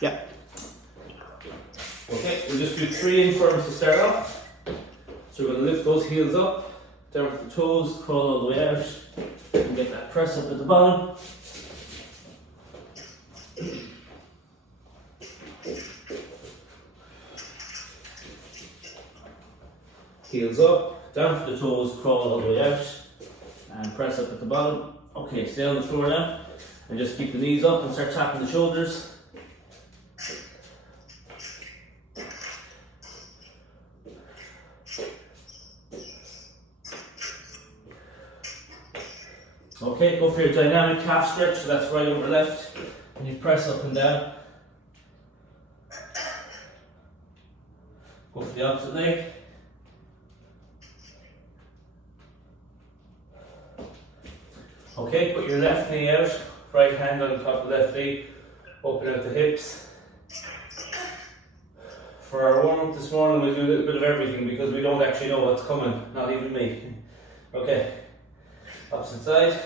Yeah. Okay, we'll just do 3 inchworms to start off. So we're going to lift those heels up, down with the toes, crawl all the way out, and get that press up at the bottom. Heels up, down for the toes, crawl all the way out, and press up at the bottom. Okay, stay on the floor now, and just keep the knees up and start tapping the shoulders. Okay, go for your dynamic calf stretch, so that's right over left, and you press up and down. Go for the opposite leg. Okay, put your left knee out, right hand on top of the left knee, open out the hips. For our warm up this morning, we'll do a little bit of everything because we don't actually know what's coming, not even me. Okay, opposite side.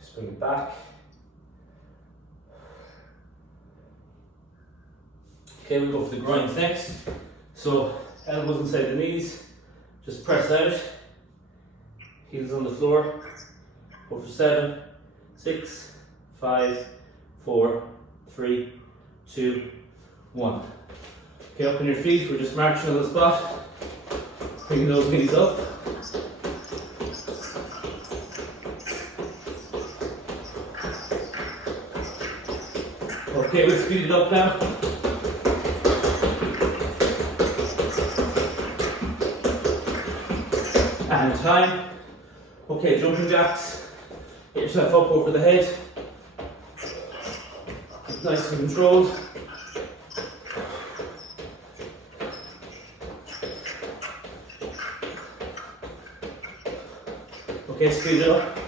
Just bring it back. Okay, we'll go for the groins next. So, elbows inside the knees, just press out. Heels on the floor. Go for 7, 6, 5, 4, 3, 2, 1. Okay, up on your feet, we're just marching on the spot. Bringing those knees up. Okay, we'll speed it up now. And time. Okay, jumping jacks. Get yourself up over the head. Nice and controlled. Okay, speed it up.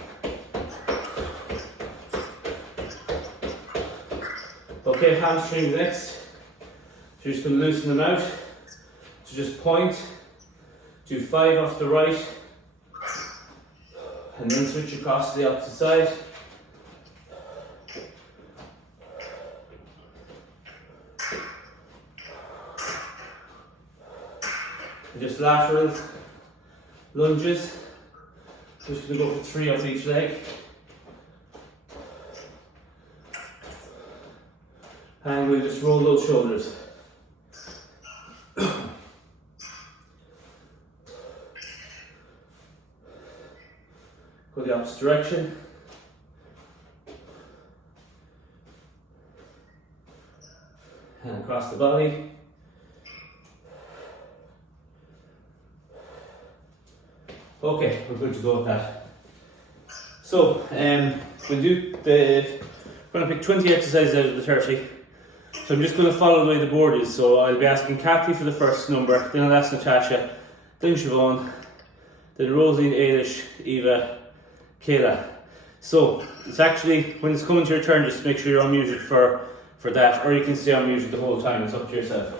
Okay, hamstrings next. So you're just going to loosen them out. So just point. Do 5 off the right. And then switch across to the opposite side. And just lateral lunges. Just going to go for 3 off each leg. And we'll just roll those shoulders. Go the opposite direction. And across the body. Okay, we're good to go with that. So, we'll do we're going to pick 20 exercises out of the 30. So I'm just going to follow the way the board is. So I'll be asking Kathy for the first number, then I'll ask Natasha, then Siobhan, then Rosie, Ailish, Eva, Kayla. So it's actually, when it's coming to your turn, just make sure you're unmuted for that, or you can stay unmuted the whole time, it's up to yourself.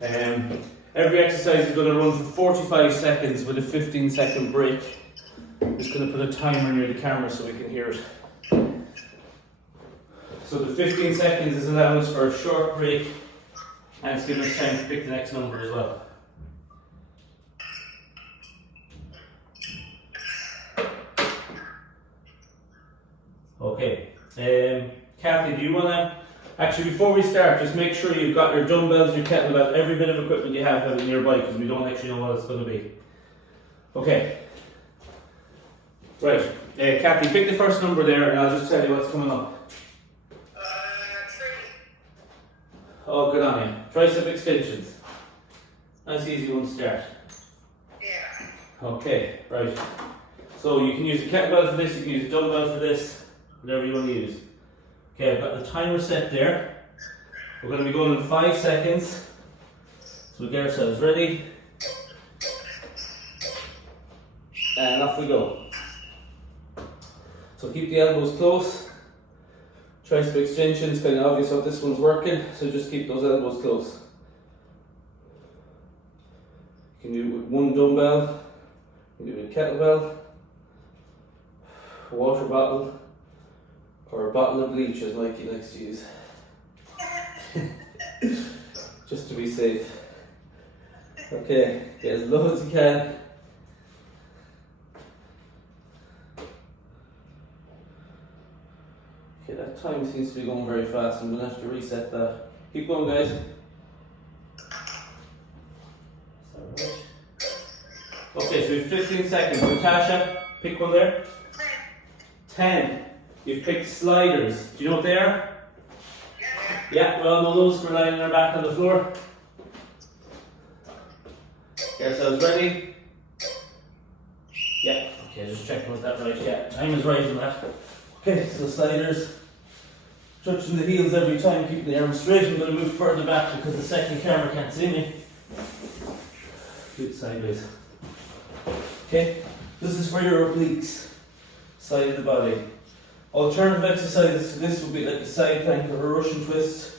Every exercise is going to run for 45 seconds with a 15-second break. I'm just going to put a timer near the camera so we can hear it. So the 15 seconds is allowing us for a short break, and it's giving us time to pick the next number as well. Okay, Kathy, do you want to, actually before we start, just make sure you've got your dumbbells, your kettlebell, every bit of equipment you have nearby, because we don't actually know what it's going to be. Okay. Right, Kathy, pick the first number there and I'll just tell you what's coming up. 3. Oh, good on you. Tricep extensions. Nice easy one to start. Yeah. Okay, right. So you can use a kettlebell for this, you can use a dumbbell for this, whatever you want to use. Okay, I've got the timer set there. We're going to be going in 5 seconds. So we'll get ourselves ready. And off we go. So keep the elbows close. Tricep extensions, kind of obvious what this one's working, so just keep those elbows close. You can do it with one dumbbell, you can do it with a kettlebell, a water bottle, Or a bottle of bleach, as Mikey likes to use. Just to be safe. Okay, get as low as you can. Okay, that time seems to be going very fast. I'm going to have to reset that. Keep going, guys. Is that right? Okay, so we have 15 seconds. Natasha, pick one there. 10. You've picked sliders. Do you know what they are? Yeah, we all know those. We're lying on our back on the floor. Get ourselves ready. Yeah, okay, just checking was that right. Yeah, time is right on that. Okay, so sliders. Touching the heels every time, keeping the arms straight. I'm going to move further back because the second camera can't see me. Do it sideways. Okay, this is for your obliques, side of the body. Alternative exercises to this would be like a side plank or a Russian twist.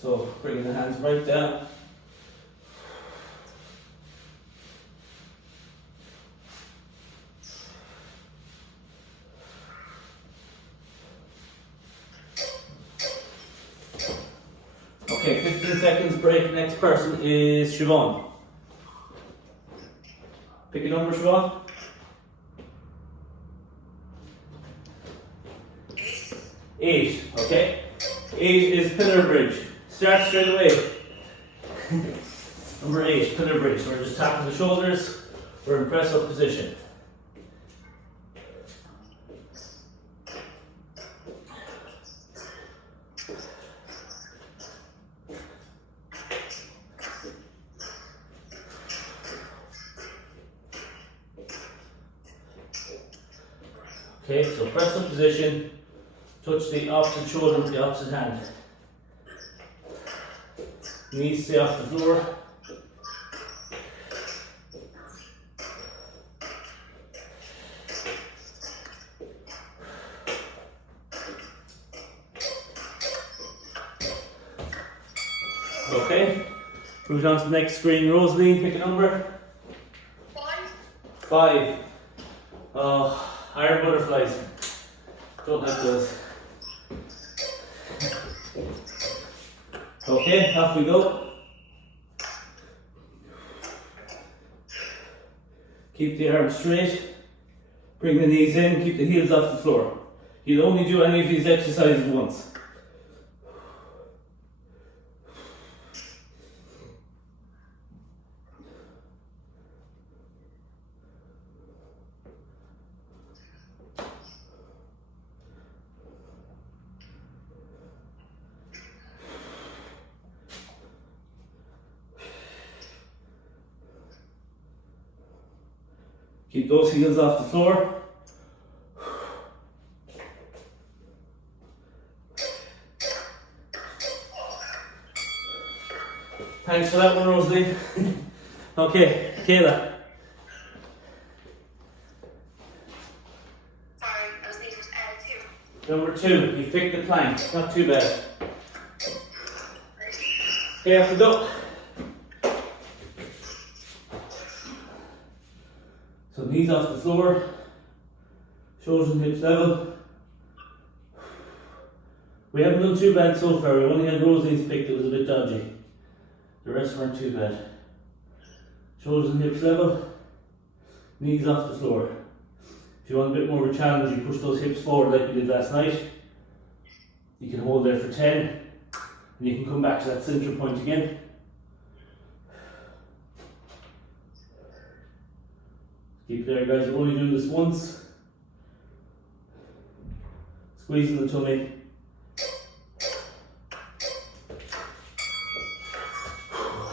So bringing the hands right down. Okay, 15 seconds break. Next person is Siobhan. Pick a number, Siobhan. 8, okay. 8 is pillar bridge. Start straight away. Number 8, pillar bridge. So we're just tapping the shoulders. We're in press up position. Okay, so press up position. Touch the opposite shoulder with the opposite hand. Knees stay off the floor. Okay, move on to the next screen. Rosaline, pick a number. 5. Oh, iron butterflies. Don't like those. Okay, off we go. Keep the arms straight. Bring the knees in, keep the heels off the floor. You'll only do any of these exercises once. Keep those heels off the floor. Thanks for that one, Rosalie. Okay, Kayla. Sorry, I was thinking to add 2. Number 2, you picked the plank. Not too bad. Okay, off we go. So knees off the floor, shoulders and hips level. We haven't done too bad so far. We only had Rosalie's pick that was a bit dodgy. The rest weren't too bad. Shoulders and hips level, knees off the floor. If you want a bit more of a challenge, you push those hips forward like we did last night. You can hold there for 10, and you can come back to that center point again. Keep there, guys. You're only doing this once. Squeezing the tummy.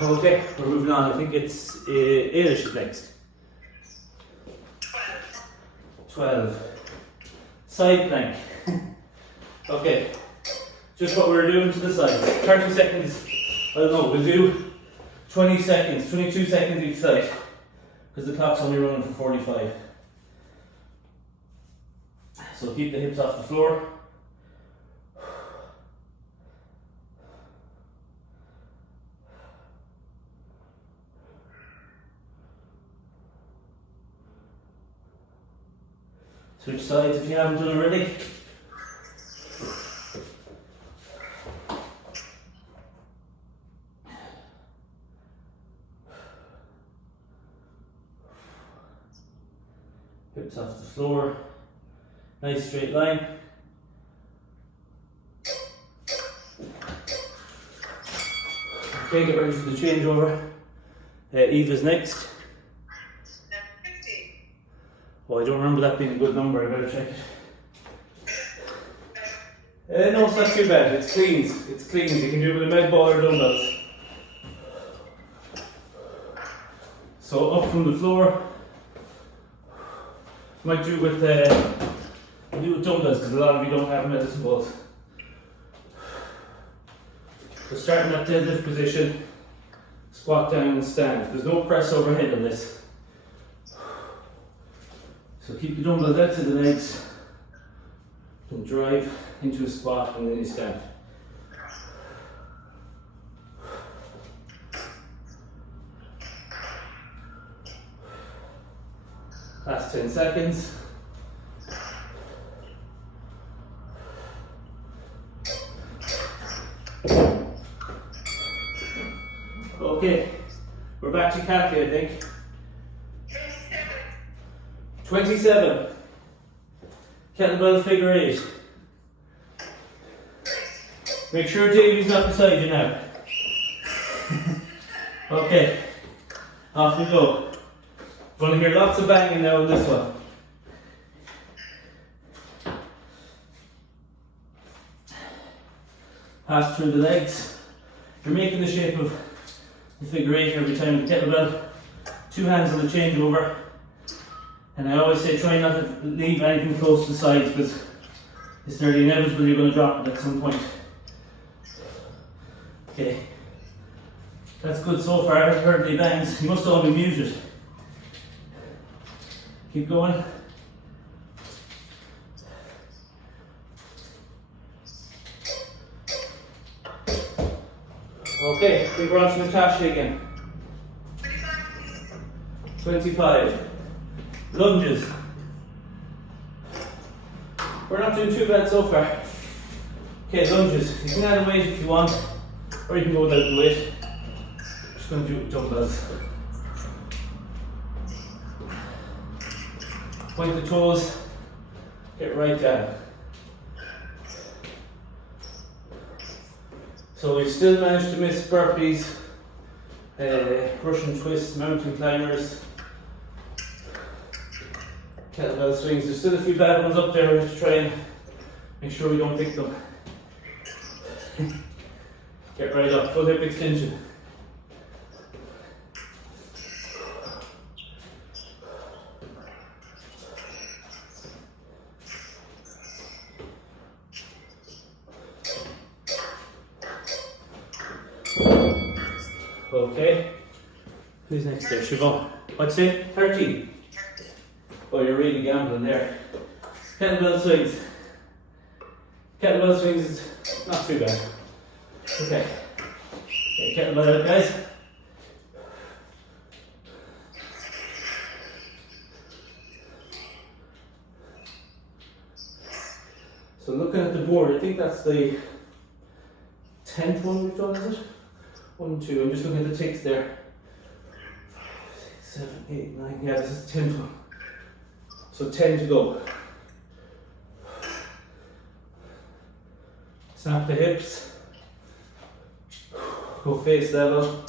Okay, we're moving on. I think it's Ailish is next. 12. Side plank. Okay, just what we're doing to the side. 30 seconds. I don't know, we'll do 20 seconds, 22 seconds each side. Because the clock's only running for 45. So keep the hips off the floor. Switch sides if you haven't done already. Hips off the floor. Nice straight line. Okay, get ready for the changeover. Eva's next. 50. Oh, I don't remember that being a good number, I better check it. No, it's not too bad. It's cleans. It's cleans. You can do it with a med ball or dumbbells. So up from the floor. You might do with dumbbells because a lot of you don't have medicine balls. So starting that deadlift position, squat down and stand. There's no press overhead on this. So keep the dumbbells out to the legs and drive into a squat and then you stand. Last 10 seconds. Okay, we're back to Kathy, I think. 27. Kettlebell figure 8. Make sure Davey's not beside you now. Okay, off we go. Going to hear lots of banging now on this one. Pass through the legs. You're making the shape of the figure 8 every time with the kettlebell. 2 hands on the changeover. And I always say try not to leave anything close to the sides because it's nearly inevitable you're going to drop it at some point. Okay. That's good so far. I've heard the bangs. You must all be muted. Keep going. Okay, we're on to Natasha again. 25. Lunges. We're not doing too bad so far. Okay, lunges. You can add a weight if you want, or you can go without the weight. Just going to do dumbbells. Point the toes, get right down. So we've still managed to miss burpees, Russian twists, mountain climbers, kettlebell swings. There's still a few bad ones up there. We have to try and make sure we don't pick them. Get right up, full hip extension. Okay. Who's next there? Siobhan. What'd you say? 13. Oh, you're really gambling there. Kettlebell swings. Kettlebell swings is not too bad. Okay. Okay, kettlebell out, guys. So looking at the board, I think that's the 10th one we've done, is it? 1, 2, I'm just looking at the ticks there. 6, 7, 8, 9, yeah, this is the 10th one. So 10 to go. Snap the hips. Go face level.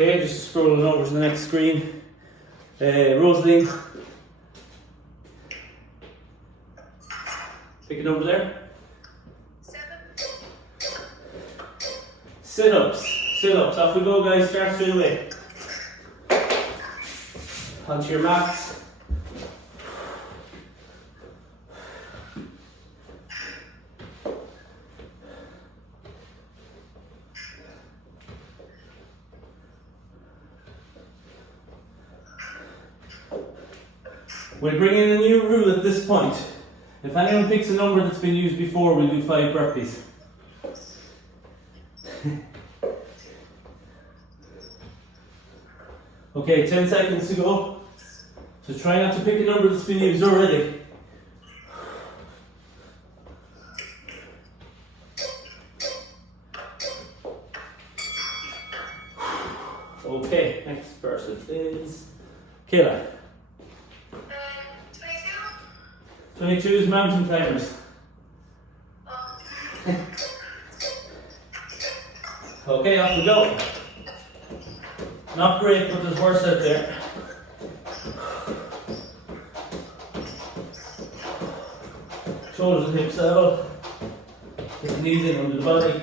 Okay, just scrolling over to the next screen. Rosaline. Pick a number there. 7. Sit-ups. Sit-ups. Off we go, guys. Start straight away. Onto your mats. We'll bring in a new rule at this point. If anyone picks a number that's been used before, we'll do 5 burpees. Okay, 10 seconds to go. So try not to pick a number that's been used already. Okay, next person is Kayla. 22. 22 is mountain climbers. Okay, off we go. Not great, but there's worse out there. Shoulders and hips level. Get the knees in under the body.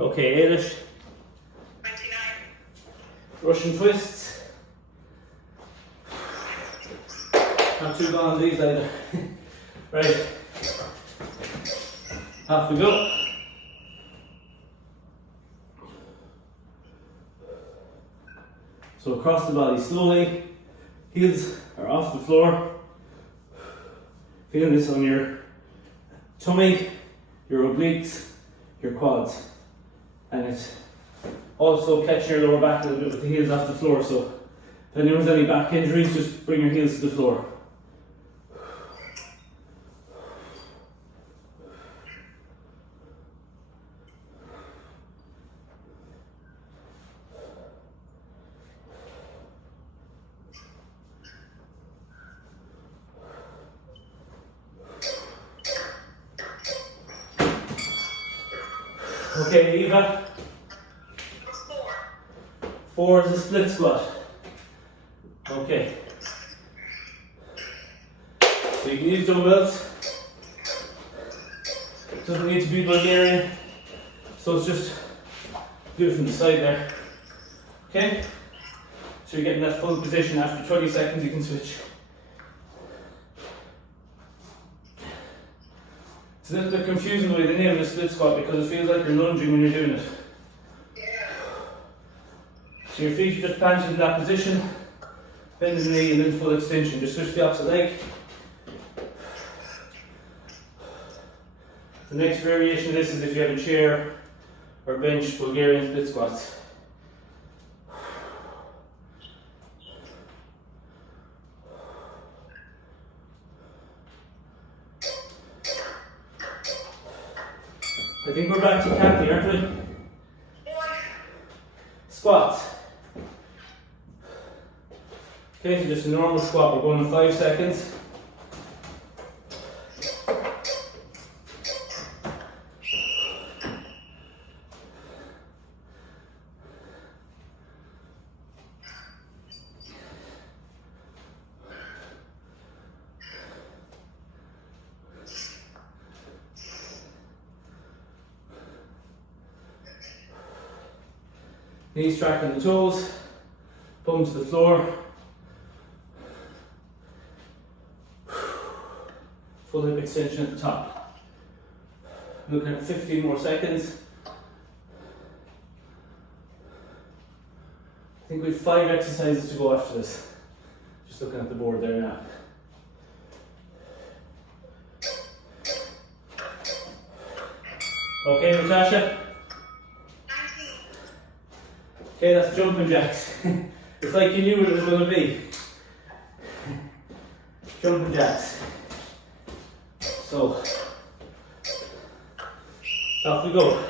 Okay, Ailish. 29. Russian twists. Not too long on these either. Right. Off we go. So across the body slowly. Heels are off the floor. Feeling this on your tummy, your obliques, your quads. And it also catch your lower back a little bit with the heels off the floor. So if anyone's any back injuries, just bring your heels to the floor. Okay, Eva. 4. 4 is a split squat. Okay. So you can use dumbbells. Doesn't need to be Bulgarian. So it's just do it from the side there. Okay? So you're getting that full position. After 20 seconds you can switch. It's a little bit confusing the way they name the split squat because it feels like you're lunging when you're doing it. So your feet are just planted in that position, bend the knee and then full extension. Just switch the opposite leg. The next variation of this is if you have a chair or bench Bulgarian split squats. I think we're back to Kathy, aren't we? Squats. Okay, so just a normal squat. We're going in 5 seconds. Knees tracking the toes, bum to the floor. Full hip extension at the top. Looking at 15 more seconds. I think we have 5 exercises to go after this. Just looking at the board there now. Okay, Natasha? Okay, that's jumping jacks. It's like you knew what it was going to be. Jumping jacks. So, off we go.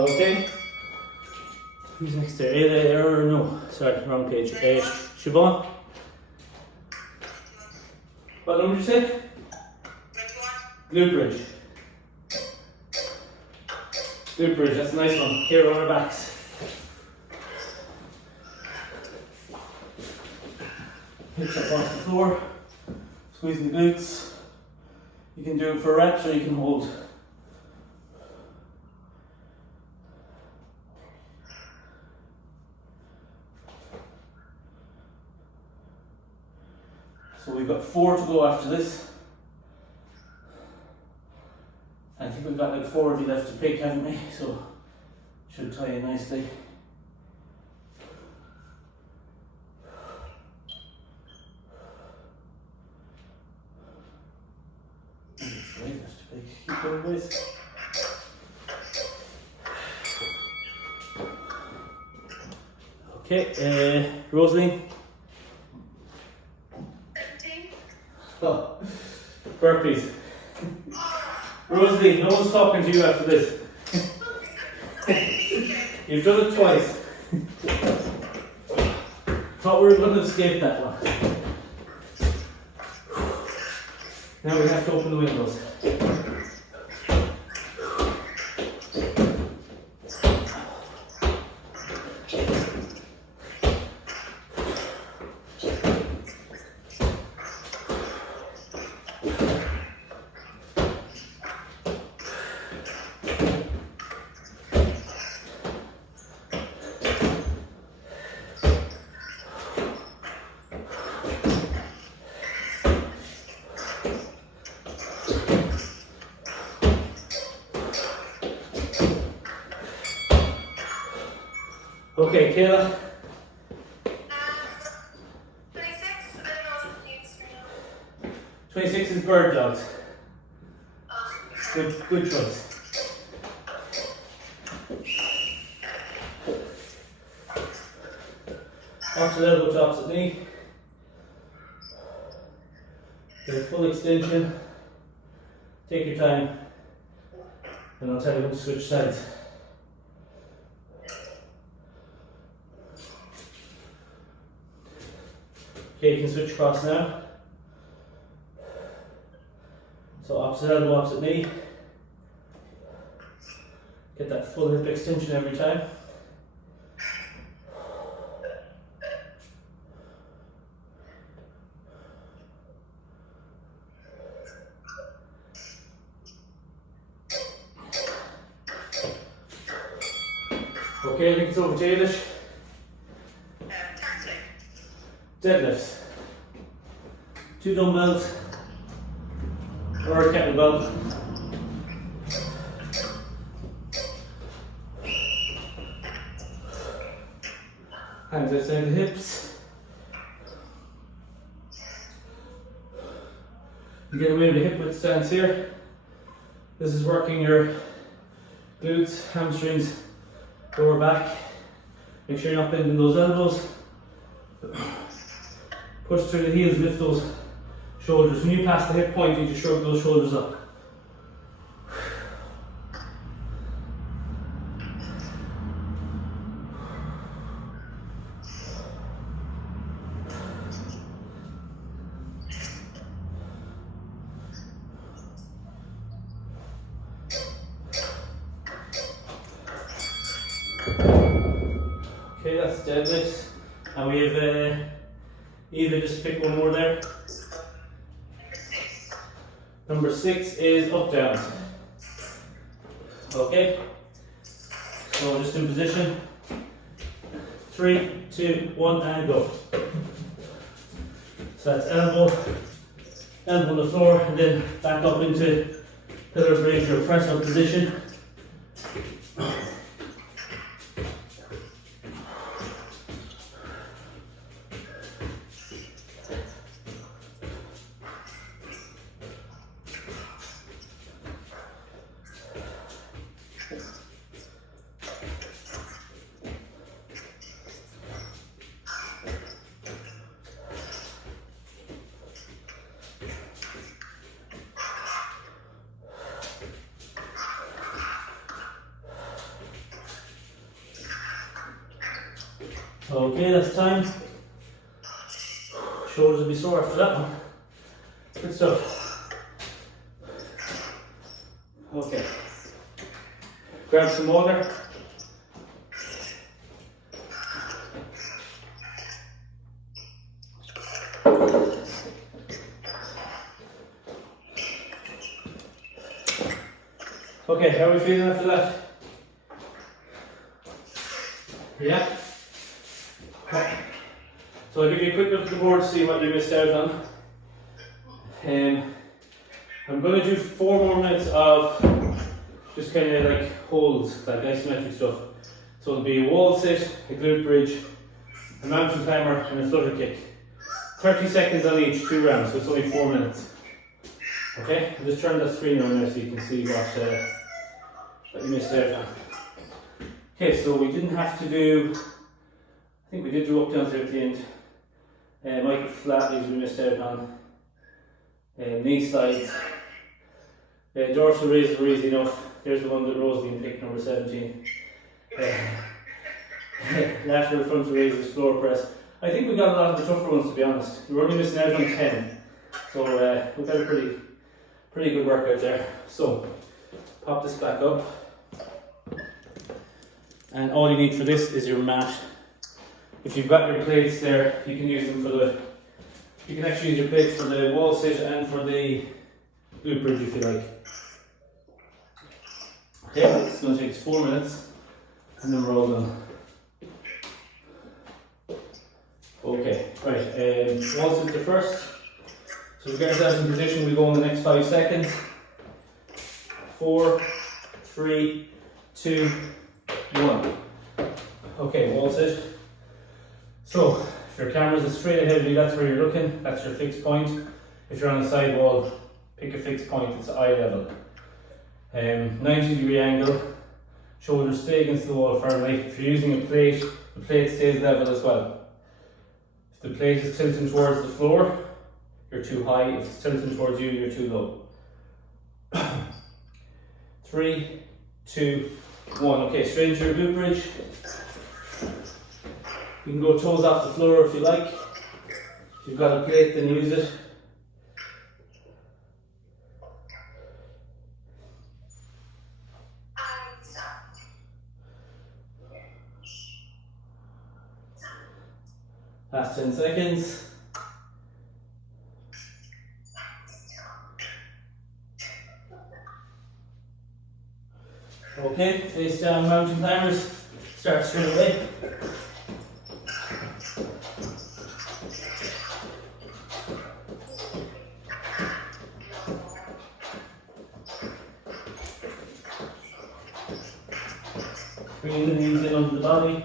Okay. Who's next there? Ada, or no, sorry, wrong page. Siobhan. What number did you say? 21. Glute bridge. Glute bridge, that's a nice one. Here on our backs. Hips up off the floor. Squeezing the glutes. You can do it for reps or you can hold. So we've got 4 to go after this. I think we've got like 40 left to pick, haven't we? So should tie in nicely. Left to pick. Keep going, boys. Okay, Rosaline. 17. Oh, burpees. Rosalie, no one's talking to you after this. You've done it twice. Thought we were going to escape that one. Now we have to open the windows. Okay, Kayla. 26. I don't know if it's right now. 26 is bird dogs. Oh, Good choice. Up to elbow to opposite knee. Get a full extension. Take your time. And I'll tell you when to switch sides. Okay, you can switch across now. So opposite elbow, opposite knee. Get that full hip extension every time. Okay, I think it's over to Eilish. taxi. Deadlifts. 2 dumbbells or a kettlebell. Hands outside the hips. You get away with the hip width stance here. This is working your glutes, hamstrings, lower back. Make sure you're not bending those elbows. Push through the heels, lift those shoulders. When you pass the hip point, you just shrug those shoulders up. Okay, that's deadlifts. And we have either just pick one more there. Number 6 is up downs. Okay. So just in position. 3, 2, 1, and go. So that's elbow on the floor, and then back up into pillar bridge or press up position. Okay, that's time. Shoulders will be sore after that one. Good stuff. Okay. Grab some water. Okay, how are we feeling after that? Yeah? So I'll give you a quick look at the board to see what you missed out on. I'm going to do 4 more minutes of just kind of like holds, like isometric stuff. So it'll be a wall sit, a glute bridge, a mountain climber and a flutter kick. 30 seconds on each, 2 rounds, so it's only 4 minutes. Okay, I'll just turn that screen on now so you can see what you missed out on. Okay, so we didn't have to do, I think we did do up down there at the end. Micro flat leaves we missed out on. Knee slides. Dorsal raises were easy enough. There's the one that Rosalie picked, number 17. Lateral frontal raises, floor press. I think we got a lot of the tougher ones, to be honest. We were only missing out on 10. So we got a pretty good workout there. So pop this back up. And all you need for this is your mat. If you've got your plates there, you can use them you can actually use your plates for the wall sit and for the glute bridge if you like. Okay, it's going to take us 4 minutes and then we're all done. Okay, right, wall sits are first. So we get ourselves in position, we go in the next 5 seconds. 4, 3, 2, 1. Okay, wall sit. So, if your camera's is straight ahead of you, that's where you're looking, that's your fixed point. If you're on a side wall, pick a fixed point, it's eye level. 90-degree angle, shoulders stay against the wall firmly. If you're using a plate, the plate stays level as well. If the plate is tilting towards the floor, you're too high. If it's tilting towards you, you're too low. 3, 2, 1. Okay, straight into your glute bridge. You can go toes off the floor if you like. If you've got a plate, then use it. Last 10 seconds. Okay, face down mountain climbers. Start straight away. Bring the knees in under the body.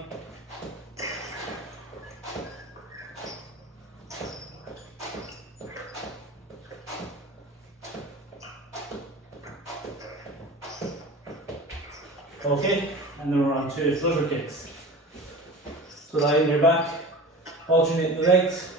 Okay, and then we're on to flutter kicks. So lie on your back, alternate the legs.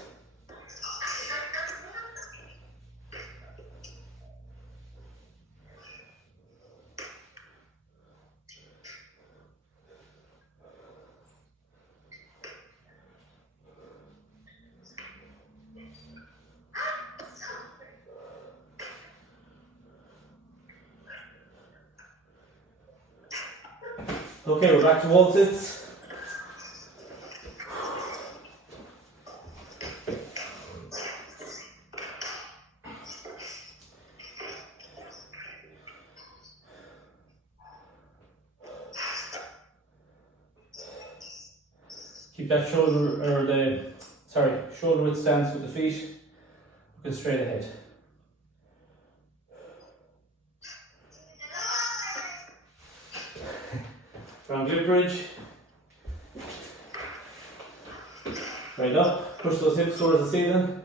Okay, we're back to wall sits. Keep that shoulder width stance with the feet, looking straight ahead. Round glute bridge. Right up, push those hips towards the ceiling.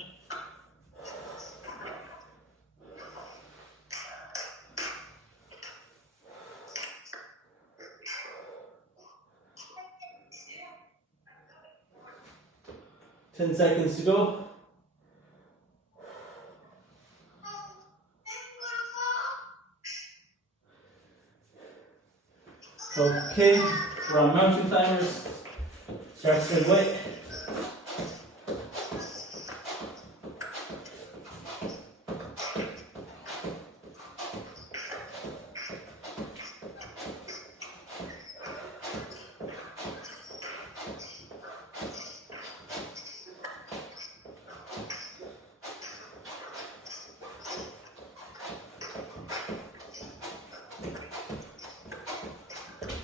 Ten seconds to go. Okay, we're on mountain climbers. Start to slip away.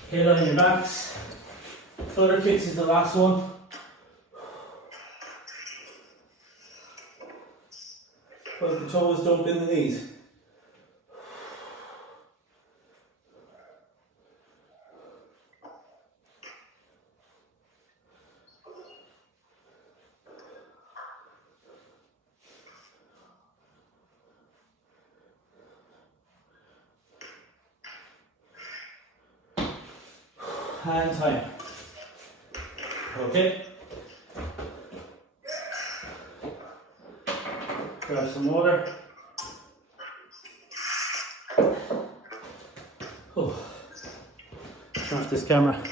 Okay, line your backs. Shoulder kicks is the last one. Well, the toes don't bend the knees. And time. Okay. Grab some water. Oh. Turn off this camera.